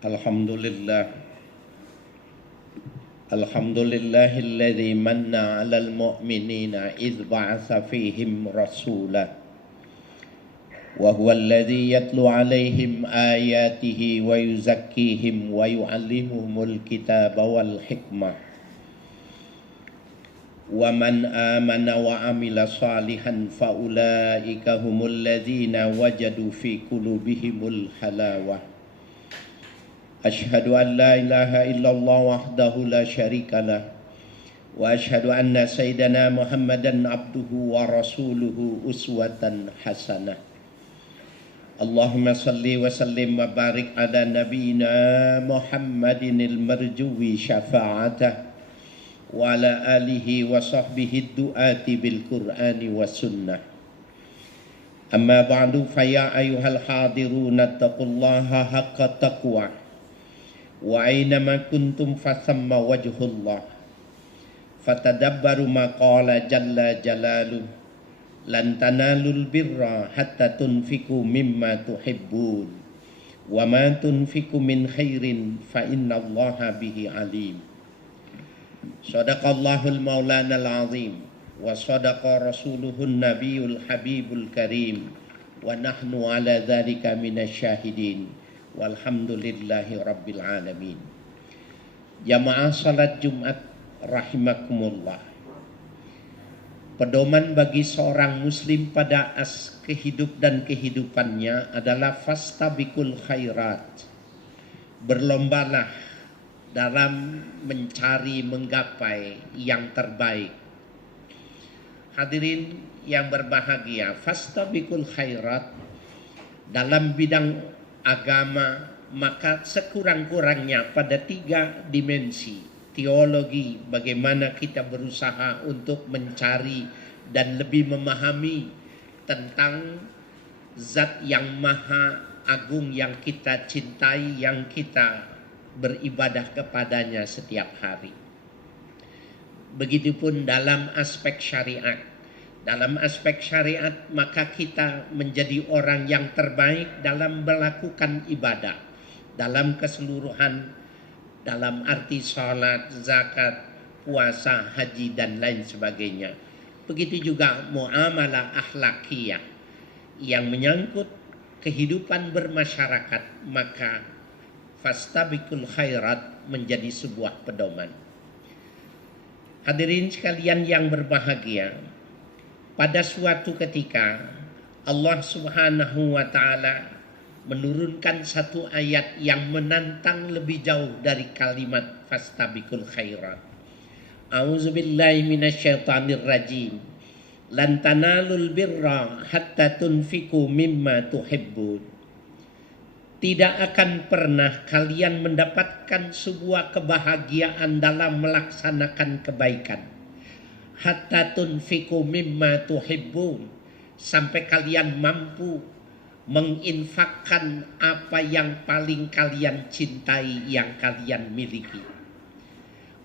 Alhamdulillah. Alhamdulillahilladzi manna 'alal mu'minina idz ba'atsa fihim rasulah wa huwallazi yatlu 'alaihim ayatihi wa yuzakkihim wa yu'allimuhumul kitaba wal hikmah wa man amana wa 'amila shalihan fa ulaika humul ladzina wajadu fi qulubihimul halawah. Asyhadu an la ilaha illallah wahdahu la syarika lah wa asyhadu anna sayyidana Muhammadan abduhu wa rasuluhu uswatan hasanah. Allahumma salli wa sallim wa barik ala nabiyyina Muhammadinil marjuwi syafa'atah wa ala alihi wa sahbihi du'ati bil Qur'ani wa sunnah. Amma ba'du fa ya ayyuhal hadiruna taqullaha haqqa taqwa wa aynama kuntum fasamma wajhullah fatadabbaru ma qala jalla jalaluh lan tanalul birra hatta tunfiku mimma tuhibbun wa ma tunfiku min khairin fa innallaha bihi alim. Sadaqallahul maulanal azim wa sadaqa rasuluhun nabiyul habibul karim wa nahnu ala dzalika minasyahidin walhamdulillahi rabbil alamin. Jamaah salat Jumat rahimakumullah. Pedoman bagi seorang muslim pada kehidupannya adalah fastabiqul khairat. Berlombalah dalam mencari menggapai yang terbaik. Hadirin yang berbahagia, fastabiqul khairat dalam bidang agama maka sekurang-kurangnya pada 3 dimensi. Teologi, bagaimana kita berusaha untuk mencari dan lebih memahami tentang zat yang maha agung yang kita cintai, yang kita beribadah kepadanya setiap hari. Begitupun dalam aspek syariat. Dalam aspek syariat maka kita menjadi orang yang terbaik dalam melakukan ibadah dalam keseluruhan, dalam arti salat, zakat, puasa, haji dan lain sebagainya. Begitu juga muamalah akhlakiyah yang menyangkut kehidupan bermasyarakat, maka fastabiqul khairat menjadi sebuah pedoman. Hadirin sekalian yang berbahagia, pada suatu ketika Allah Subhanahu wa taala menurunkan satu ayat yang menantang lebih jauh dari kalimat fastabiqul khairat. A'udzubillahi minasyaitonir rajim. Lan tanalul birra hatta tunfiqu mimma tuhibbun. Tidak akan pernah kalian mendapatkan sebuah kebahagiaan dalam melaksanakan kebaikan hatta tunfiqu mimma tuhibbun, sampai kalian mampu menginfakkan apa yang paling kalian cintai, yang kalian miliki.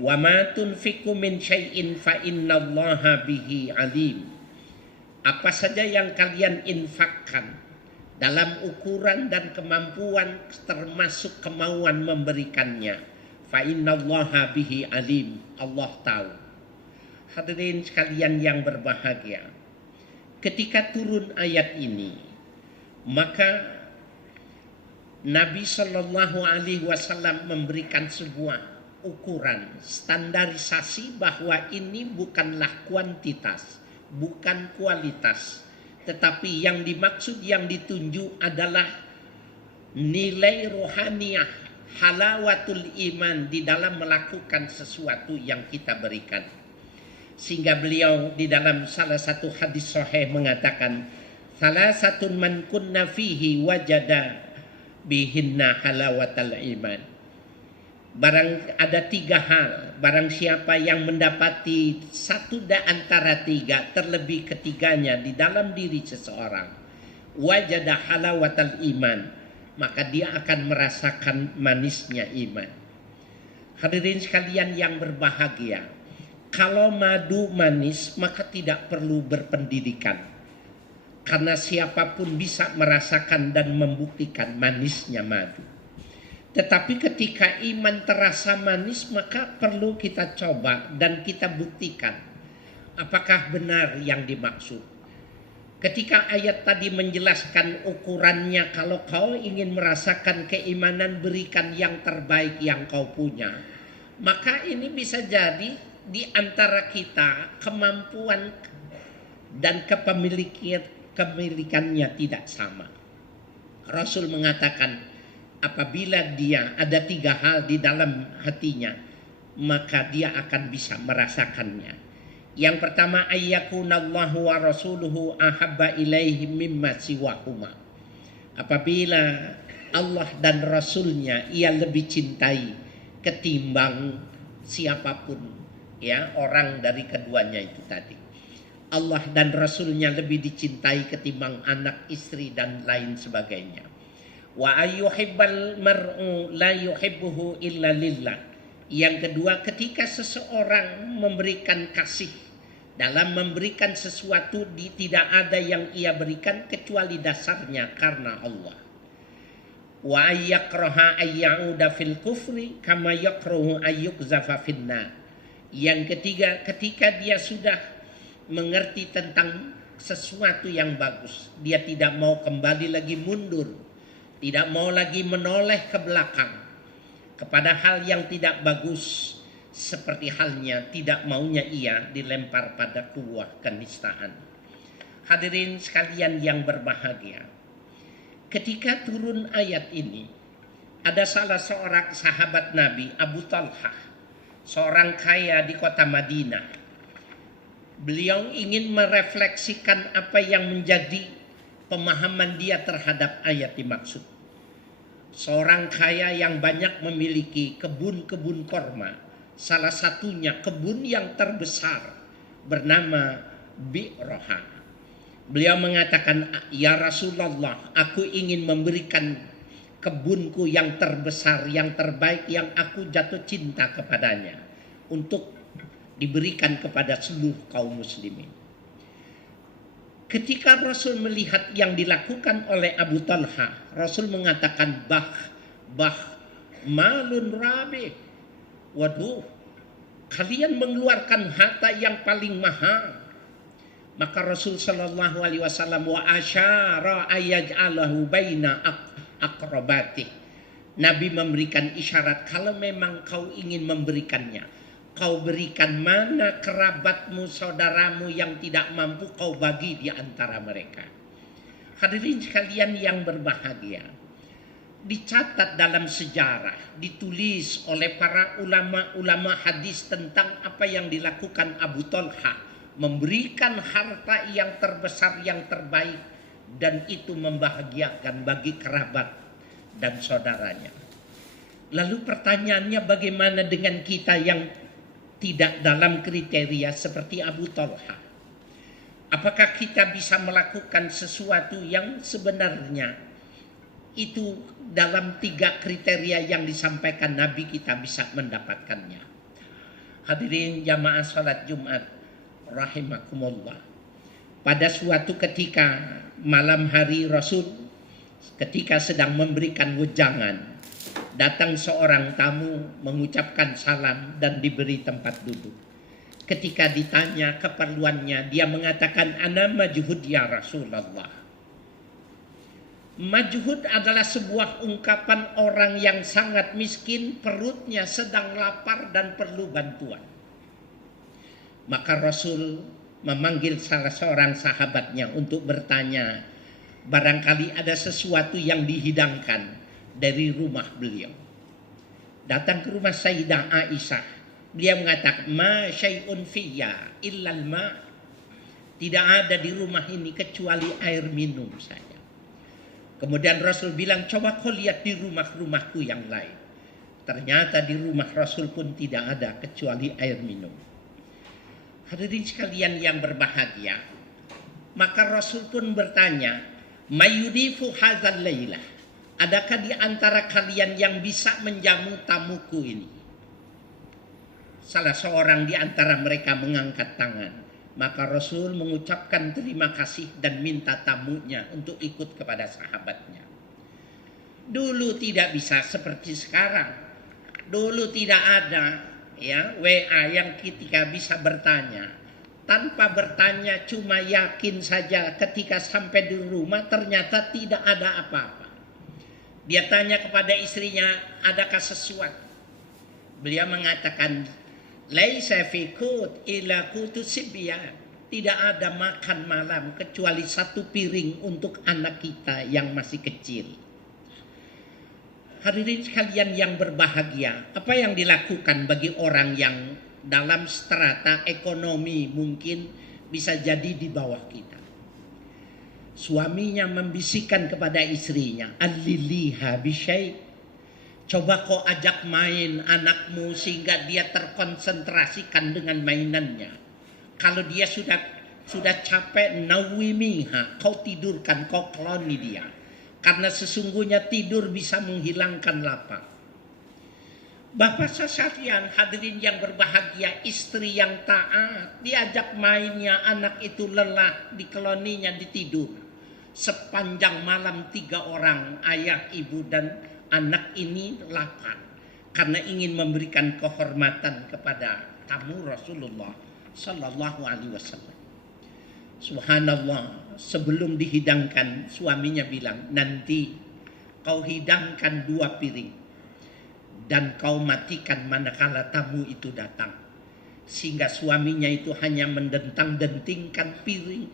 Wa ma tunfiqu min syai'in fa innallaha bihi alim. Apa saja yang kalian infakkan dalam ukuran dan kemampuan termasuk kemauan memberikannya, fa innallaha bihi alim, Allah tahu. Hadirin sekalian yang berbahagia, ketika turun ayat ini, maka Nabi Shallallahu Alaihi Wasallam memberikan sebuah ukuran, standarisasi bahwa ini bukanlah kuantitas, bukan kualitas, tetapi yang dimaksud, yang ditunjuk adalah nilai rohaniyah, halawatul iman di dalam melakukan sesuatu yang kita berikan. Sehingga beliau di dalam salah satu hadis sahih mengatakan, salah satu man kunna fihi wajada bihinna halawatal iman. Barang ada 3 hal, barang siapa yang mendapati satu di antara 3, terlebih ketiganya di dalam diri seseorang, wajada halawatal iman, maka dia akan merasakan manisnya iman. Hadirin sekalian yang berbahagia, kalau madu manis maka tidak perlu berpendidikan, karena siapapun bisa merasakan dan membuktikan manisnya madu. Tetapi ketika iman terasa manis, maka perlu kita coba dan kita buktikan apakah benar yang dimaksud. Ketika ayat tadi menjelaskan ukurannya, kalau kau ingin merasakan keimanan, berikan yang terbaik yang kau punya. Maka ini bisa jadi di antara kita kemampuan dan kepemilikannya tidak sama. Rasul mengatakan apabila dia ada 3 hal di dalam hatinya, maka dia akan bisa merasakannya. Yang pertama, ayyakunallahu wa rasuluhu ahabba ilaihi mimma siwahuma. Apabila Allah dan Rasulnya ia lebih cintai ketimbang siapapun, ya, orang dari keduanya itu tadi. Allah dan Rasulnya lebih dicintai ketimbang anak, istri dan lain sebagainya. Wa ayyuhibbal mar'u la yuhibbuhu illa lillah. Yang kedua, ketika seseorang memberikan kasih, dalam memberikan sesuatu, tidak ada yang ia berikan kecuali dasarnya karena Allah. Wa ayyakraha ayyauda fil kufri kama yakrahu ayyukzafa finnar. Yang ketiga, ketika dia sudah mengerti tentang sesuatu yang bagus, dia tidak mau kembali lagi mundur, tidak mau lagi menoleh ke belakang kepada hal yang tidak bagus, seperti halnya tidak maunya ia dilempar pada kuah kenistaan. Hadirin sekalian yang berbahagia, ketika turun ayat ini, ada salah seorang sahabat Nabi, Abu Talhah, seorang kaya di kota Madinah. Beliau ingin merefleksikan apa yang menjadi pemahaman dia terhadap ayat dimaksud. Seorang kaya yang banyak memiliki kebun-kebun korma. Salah satunya kebun yang terbesar bernama Bi'roha. Beliau mengatakan, ya Rasulullah, aku ingin memberikan kebunku yang terbesar, yang terbaik, yang aku jatuh cinta kepadanya, untuk diberikan kepada seluruh kaum muslimin. Ketika Rasul melihat yang dilakukan oleh Abu Talha, Rasul mengatakan, malun rabi. Waduh, kalian mengeluarkan harta yang paling mahal. Maka Rasul sallallahu alaihi wasallam wa asyara ayaj'alahu baina aqrabati. Nabi memberikan isyarat, kalau memang kau ingin memberikannya, kau berikan mana kerabatmu, saudaramu yang tidak mampu, kau bagi di antara mereka. Hadirin sekalian yang berbahagia, dicatat dalam sejarah, ditulis oleh para ulama-ulama hadis tentang apa yang dilakukan Abu Talha, memberikan harta yang terbesar, yang terbaik, dan itu membahagiakan bagi kerabat dan saudaranya. Lalu pertanyaannya, bagaimana dengan kita yang tidak dalam kriteria seperti Abu Talha? Apakah kita bisa melakukan sesuatu yang sebenarnya itu dalam 3 kriteria yang disampaikan Nabi, kita bisa mendapatkannya? Hadirin jamaah salat Jumat rahimakumullah. Pada suatu ketika malam hari, Rasul ketika sedang memberikan wejangan, datang seorang tamu mengucapkan salam dan diberi tempat duduk. Ketika ditanya keperluannya, dia mengatakan, ana majhud ya Rasulullah. Majhud adalah sebuah ungkapan orang yang sangat miskin, perutnya sedang lapar dan perlu bantuan. Maka Rasul memanggil salah seorang sahabatnya untuk bertanya, barangkali ada sesuatu yang dihidangkan dari rumah beliau. Datang ke rumah Sayyidah Aisyah, beliau mengatakan, ma syai'un fiyya illal ma. Tidak ada di rumah ini kecuali air minum saja. Kemudian Rasul bilang, coba kau lihat di rumah-rumahku yang lain. Ternyata di rumah Rasul pun tidak ada kecuali air minum. Hadirin sekalian yang berbahagia, maka Rasul pun bertanya, mayudifu hadzal lailah. Adakah di antara kalian yang bisa menjamu tamuku ini? Salah seorang di antara mereka mengangkat tangan. Maka Rasul mengucapkan terima kasih dan minta tamunya untuk ikut kepada sahabatnya. Dulu tidak bisa seperti sekarang. Dulu tidak ada ya WA yang ketika bisa bertanya. Tanpa bertanya, cuma yakin saja ketika sampai di rumah ternyata tidak ada apa-apa. Dia tanya kepada istrinya, adakah sesuatu? Beliau mengatakan, laisa fi qut illa qutus sibyan. Tidak ada makan malam kecuali satu piring untuk anak kita yang masih kecil. Hadirin sekalian yang berbahagia, apa yang dilakukan bagi orang yang dalam strata ekonomi mungkin bisa jadi di bawah kita? Suaminya membisikkan kepada istrinya, aliliha bisyai, coba kau ajak main anakmu sehingga dia terkonsentrasikan dengan mainannya. Kalau dia sudah capek, nawimiha, kau tidurkan, kau keloni dia. Karena sesungguhnya tidur bisa menghilangkan lapar. Bapak sekalian, hadirin yang berbahagia, istri yang taat, diajak mainnya, anak itu lelah, dikeloninya, ditidur. Sepanjang malam 3 orang, ayah, ibu, dan anak ini lapar. Karena ingin memberikan kehormatan kepada tamu Rasulullah Sallallahu Alaihi Wasallam. Subhanallah, sebelum dihidangkan, suaminya bilang, nanti kau hidangkan 2 piring. Dan kau matikan manakala tamu itu datang. Sehingga suaminya itu hanya mendentang-dentingkan piring.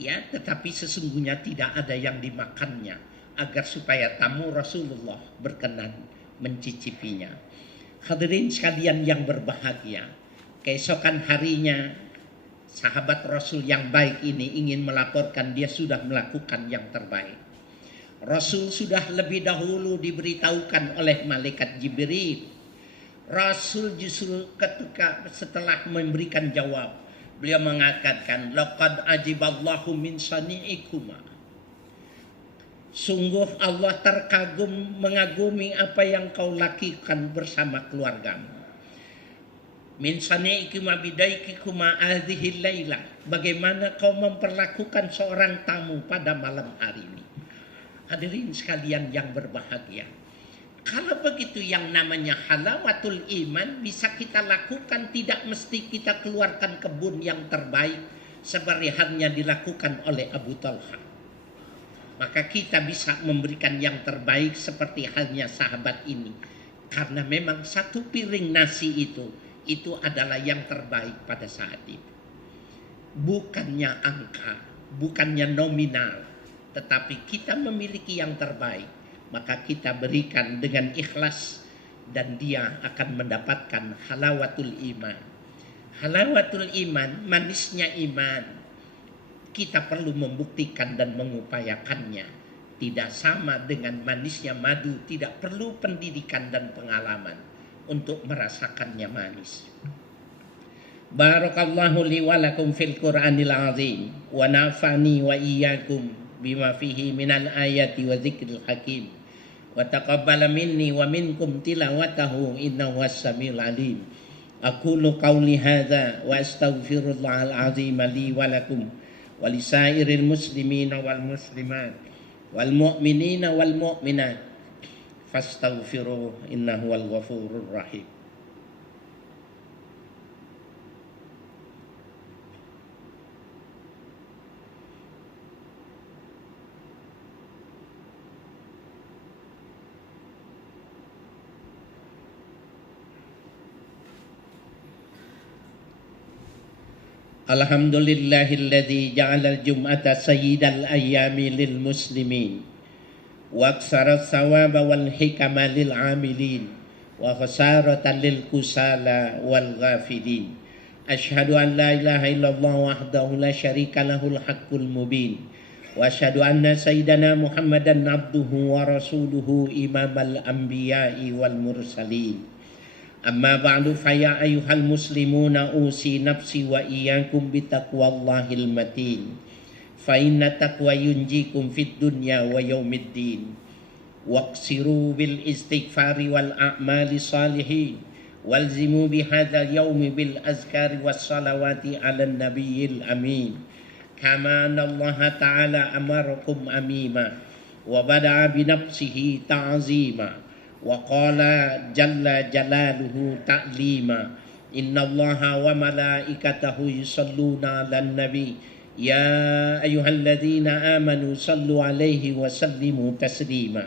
Ya, tetapi sesungguhnya tidak ada yang dimakannya. Agar supaya tamu Rasulullah berkenan mencicipinya. Hadirin sekalian yang berbahagia, keesokan harinya sahabat Rasul yang baik ini ingin melaporkan dia sudah melakukan yang terbaik. Rasul sudah lebih dahulu diberitahukan oleh malaikat Jibril. Rasul justru ketika setelah memberikan jawab, beliau mengatakan, laqad ajiballahu min sani'ikuma. Sungguh Allah terkagum, mengagumi apa yang kau lakukan bersama keluargamu. Min sani'ikuma bidaikikuma hadhil laila. Bagaimana kau memperlakukan seorang tamu pada malam hari ini. Hadirin sekalian yang berbahagia, kalau begitu yang namanya halawatul iman bisa kita lakukan, tidak mesti kita keluarkan kebun yang terbaik seperti halnya dilakukan oleh Abu Talha. Maka kita bisa memberikan yang terbaik seperti halnya sahabat ini. Karena memang 1 piring nasi itu adalah yang terbaik pada saat itu. Bukannya angka, bukannya nominal, tetapi kita memiliki yang terbaik, maka kita berikan dengan ikhlas dan dia akan mendapatkan halawatul iman. Halawatul iman, manisnya iman, kita perlu membuktikan dan mengupayakannya. Tidak sama dengan manisnya madu, tidak perlu pendidikan dan pengalaman untuk merasakannya manis. Barakallahu li wa lakum fil Qur'anil azim wa nafani wa iyyakum bima fihi minal ayati wa dzikril hakim wa taqabbala minni wa minkum tilawatahu innahu was-samiul alim. Aqulu qawli hadza wa astaghfirullahal azim li wa lakum wa lisairil muslimina wal muslimat wal mu'minina wal mu'minat fastaghfiruhu innahu wal ghafurur rahim. Alhamdulillahilladzi ja'alal jum'ata sayyidal ayyami lil muslimin wa aksara thawaba wal hikama lil amilin wa khasaratan lil kusala wal ghafilin. Asyhadu an la ilaha illallah wahdahu la syarika lahul haqqul mubin wa asyhadu anna sayyidana Muhammadan abduhu wa rasuluhu imamal anbiya'i wal mursalin. Amma ba'du fa ya ayyuhal muslimuna usi nafsi wa iyyakum bitaqwallahil matin fa inna taqwa yunjikum fid dunya wa yaumiddin waqsiru bil istighfari wal a'mali salihin walzimu bihadzal yaumi bil azkari was salawati ala nabiyil amin kama Allah ta'ala amarakum amima وبدأ بنفسه تعظيما وقال جل جلاله تعليما إن الله وملائكته يصلون على النبي يا أيها الذين آمنوا صلوا عليه وسلموا تسليما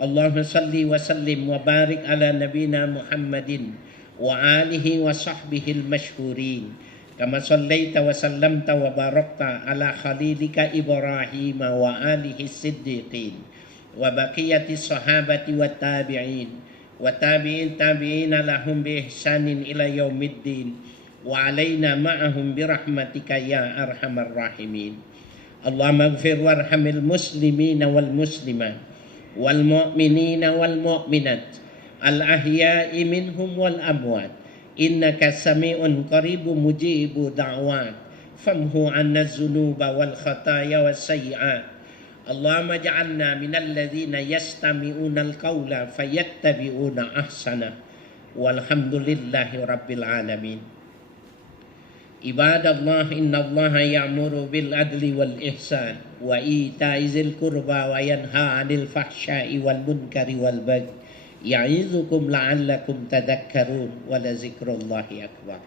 اللهم صل وسلم وبارك على نبينا محمد وآله وصحبه المشهورين كما صليت وسلمت وباركت على خليلك إبراهيم وآله الصديقين وبقية الصحابة والتابعين وتابعين لهم بإحسان إلى يوم الدين وعلينا معهم برحمتك يا أرحم الراحمين اللهم اغفر وارحم المسلمين والمسلمات والمؤمنين والمؤمنات الأحياء منهم والأموات إنك سميع قريب مجيب دعوات فامحو عنا الذنوب والخطايا والسيئات اللهم اجعلنا من الذين يستمعون القول فيتبعون أحسنه والحمد لله رب العالمين عباد الله إن الله يأمر بالعدل والإحسان وإيتاء ذي القربى وينهى عن الفحشاء والمنكر والبغي يعظكم لعلكم تذكرون ولذكر الله أكبر